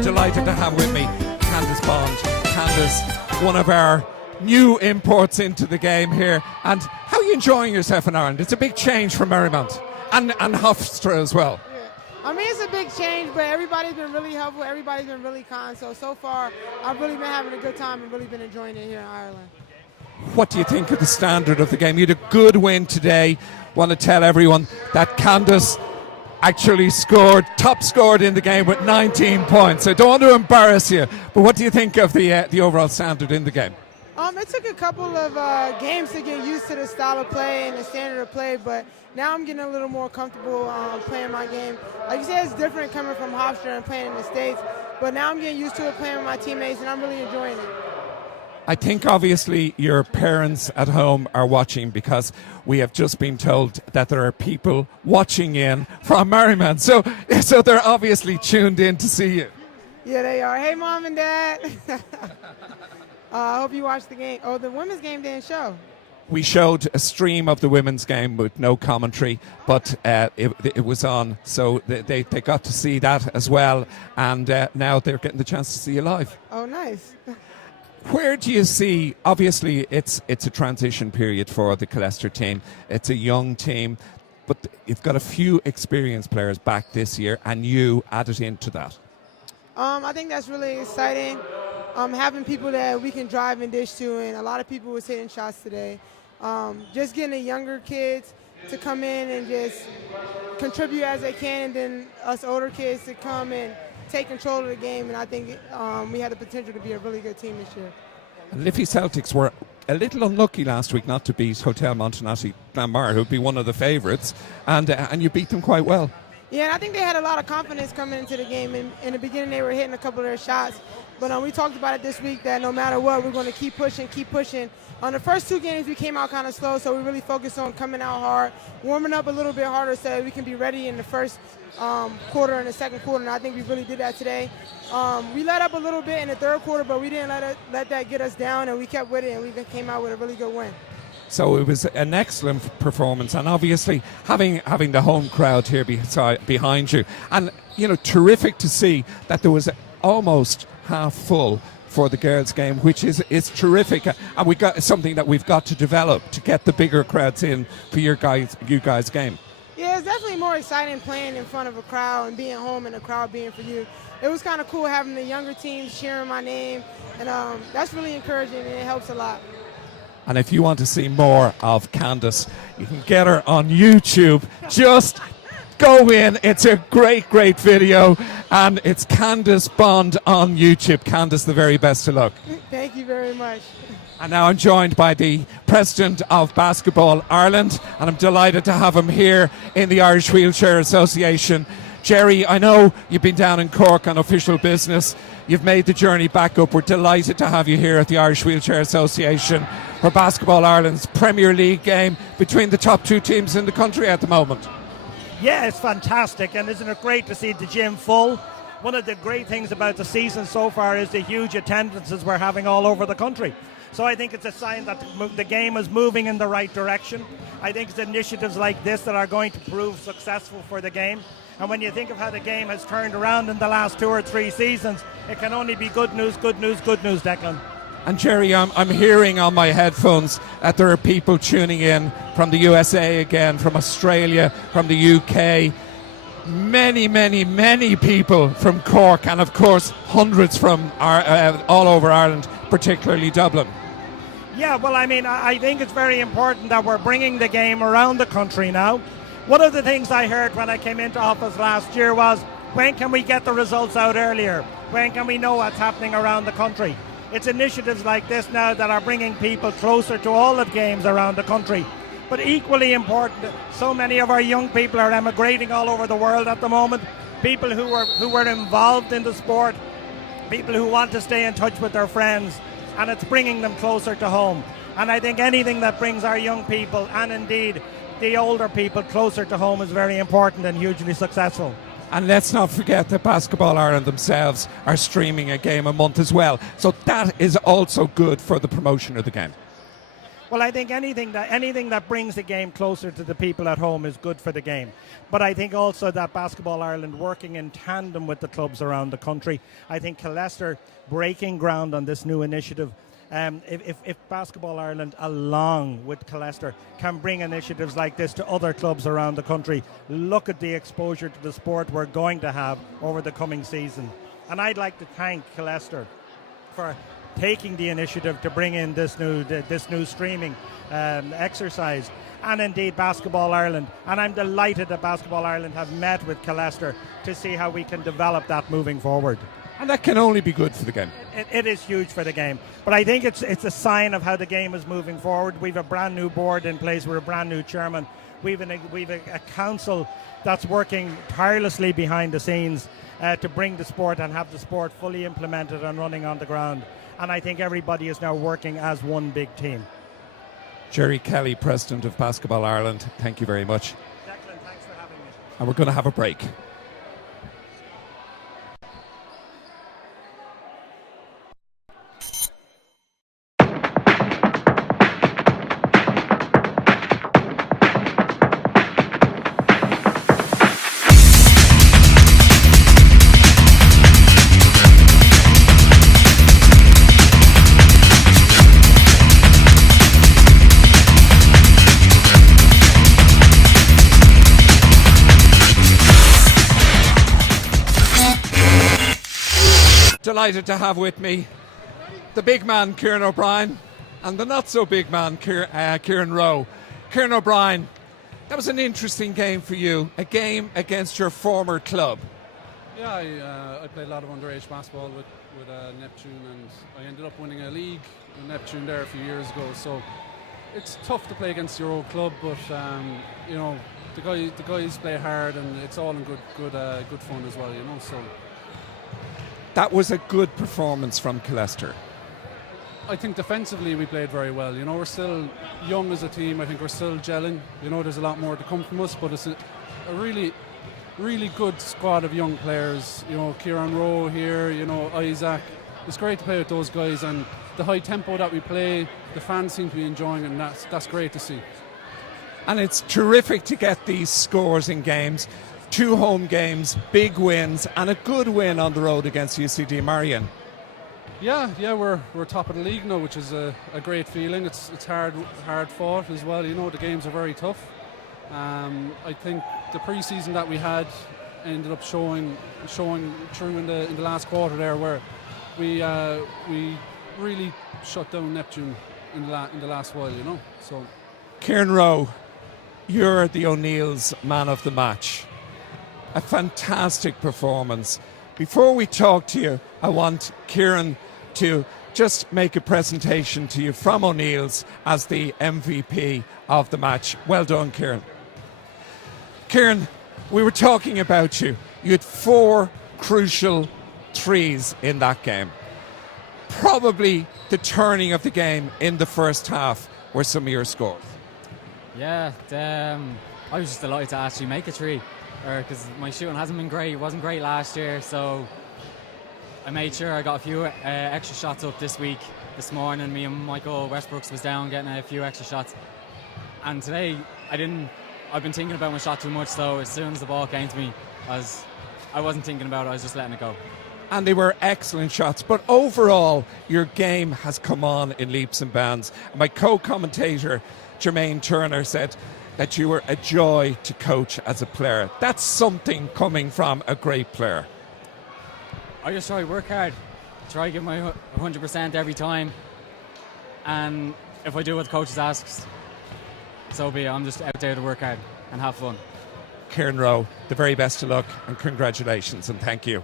Delighted to have with me Candice Bond. Candice, one of our new imports into the game here. And how are you enjoying yourself in Ireland? It's a big change from Marymount and Hofstra as well. Yeah. I mean, it's a big change, but everybody's been really helpful. Everybody's been really kind. So far, I've really been having a good time and really been enjoying it here in Ireland. What do you think of the standard of the game? You had a good win today. Want to tell everyone that Candice actually top scored in the game with 19 points. I don't want to embarrass you, but what do you think of the overall standard in the game? It took a couple of games to get used to the style of play and the standard of play, but now I'm getting a little more comfortable playing my game. Like you said, it's different coming from Hofstra and playing in the States, but now I'm getting used to it playing with my teammates, and I'm really enjoying it. I think obviously your parents at home are watching, because we have just been told that there are people watching in from Marymount. So they're obviously tuned in to see you. Yeah, they are. Hey, Mom and Dad. I hope you watched the game. Oh, the women's game didn't show. We showed a stream of the women's game with no commentary, but it was on, so they got to see that as well, and now they're getting the chance to see you live. Oh, nice. Where do you see, obviously it's a transition period for the Colester team. It's a young team, but you've got a few experienced players back this year, and you added into that. I think that's really exciting. Having people that we can drive and dish to, and a lot of people was hitting shots today. Just getting the younger kids to come in and just contribute as they can, and then us older kids to come and take control of the game, and I think we had the potential to be a really good team this year. Liffey Celtics were a little unlucky last week not to beat Hotel Montanati Glanmire, who would be one of the favourites, and you beat them quite well. Yeah, and I think they had a lot of confidence coming into the game. In the beginning, they were hitting a couple of their shots, but we talked about it this week that no matter what, we're going to keep pushing. On the first two games, we came out kind of slow, so we really focused on coming out hard, warming up a little bit harder so that we can be ready in the first quarter and the second quarter, and I think we really did that today. We let up a little bit in the third quarter, but we didn't let that get us down, and we kept with it, and we came out with a really good win. So it was an excellent performance, and obviously having the home crowd here behind you, and terrific to see that there was almost half full for the girls' game, which is terrific, and we got something that we've got to develop to get the bigger crowds in for you guys' game. Yeah, it's definitely more exciting playing in front of a crowd and being home and the crowd being for you. It was kind of cool having the younger teams cheering my name, and that's really encouraging, and it helps a lot. And if you want to see more of Candice, you can get her on YouTube. Just go in. It's a great video, and it's Candice Bond on YouTube. Candice, the very best of luck. Thank you very much. And now I'm joined by the President of Basketball Ireland, and I'm delighted to have him here in the Irish Wheelchair Association. Jerry, I know you've been down in Cork on official business. You've made the journey back up. We're delighted to have you here at the Irish Wheelchair Association for Basketball Ireland's Premier League game between the top two teams in the country at the moment. Yeah, it's fantastic, and isn't it great to see the gym full? One of the great things about the season so far is the huge attendances we're having all over the country. So I think it's a sign that the game is moving in the right direction. I think it's initiatives like this that are going to prove successful for the game. And when you think of how the game has turned around in the last 2 or 3 seasons, it can only be good news, Declan. And Jerry, I'm hearing on my headphones that there are people tuning in from the USA again, from Australia, from the UK. Many people from Cork, and of course hundreds from all over Ireland, particularly Dublin. Yeah, well, I think it's very important that we're bringing the game around the country now. One of the things I heard when I came into office last year was, when can we get the results out earlier? When can we know what's happening around the country? It's initiatives like this now that are bringing people closer to all of games around the country. But equally important, so many of our young people are emigrating all over the world at the moment. People who were involved in the sport, people who want to stay in touch with their friends, and it's bringing them closer to home. And I think anything that brings our young people, and indeed the older people, closer to home is very important and hugely successful. And let's not forget that Basketball Ireland themselves are streaming a game a month as well. So that is also good for the promotion of the game. Well, I think anything that brings the game closer to the people at home is good for the game. But I think also that Basketball Ireland working in tandem with the clubs around the country, I think Leicester breaking ground on this new initiative. If Basketball Ireland, along with Leicester, can bring initiatives like this to other clubs around the country, look at the exposure to the sport we're going to have over the coming season. And I'd like to thank Leicester for taking the initiative to bring in this new streaming exercise, and indeed Basketball Ireland. And I'm delighted that Basketball Ireland have met with Leicester to see how we can develop that moving forward. And that can only be good for the game. It is huge for the game. But I think it's a sign of how the game is moving forward. We've a brand new board in place. We're a brand new chairman. We've a council that's working tirelessly behind the scenes to bring the sport and have the sport fully implemented and running on the ground. And I think everybody is now working as one big team. Jerry Kelly, President of Basketball Ireland, thank you very much. Declan, thanks for having me. And we're going to have a break. Delighted to have with me the big man Kieran O'Brien and the not so big man Kieran Rowe. Kieran O'Brien, that was an interesting game for you, a game against your former club. Yeah, I played a lot of underage basketball with Neptune, and I ended up winning a league with Neptune there a few years ago. So it's tough to play against your old club, but you know, the guys play hard, and it's all in good fun as well. You know, so. That was a good performance from Leicester. I think defensively we played very well. You know, we're still young as a team. I think we're still gelling. You know, there's a lot more to come from us, but it's a really, really good squad of young players. You know, Kieran Rowe here, you know, Isaac. It's great to play with those guys, and the high tempo that we play, the fans seem to be enjoying it, and that's great to see. And it's terrific to get these scores in games. 2 home games, big wins, and a good win on the road against UCD Marion. Yeah, we're top of the league now, which is a great feeling. It's hard fought as well. You know, the games are very tough. I think the pre-season that we had ended up showing through in the last quarter there, where we really shut down Neptune in the last while. You know, so. Kieran Rowe, you're the O'Neill's man of the match. A fantastic performance. Before we talk to you, I want Kieran to just make a presentation to you from O'Neill's as the MVP of the match. Well done, Kieran. Kieran, we were talking about you. You had 4 crucial threes in that game. Probably the turning of the game in the first half were some of your scores. Yeah, I was just delighted to actually make a 3. Because my shooting hasn't been great. It wasn't great last year, so I made sure I got a few extra shots up this morning. Me and Michael Westbrooks was down getting a few extra shots, and today I've been thinking about my shot too much, so as soon as the ball came to me, I wasn't thinking about it, I was just letting it go. And they were excellent shots, but overall your game has come on in leaps and bounds. My co-commentator Jermaine Turner said that you were a joy to coach as a player. That's something coming from a great player. I just try to work hard, try to give my 100% every time, and if I do what the coach asks, so be it. I'm just out there to work hard and have fun. Kieran Rowe, the very best of luck and congratulations, and thank you.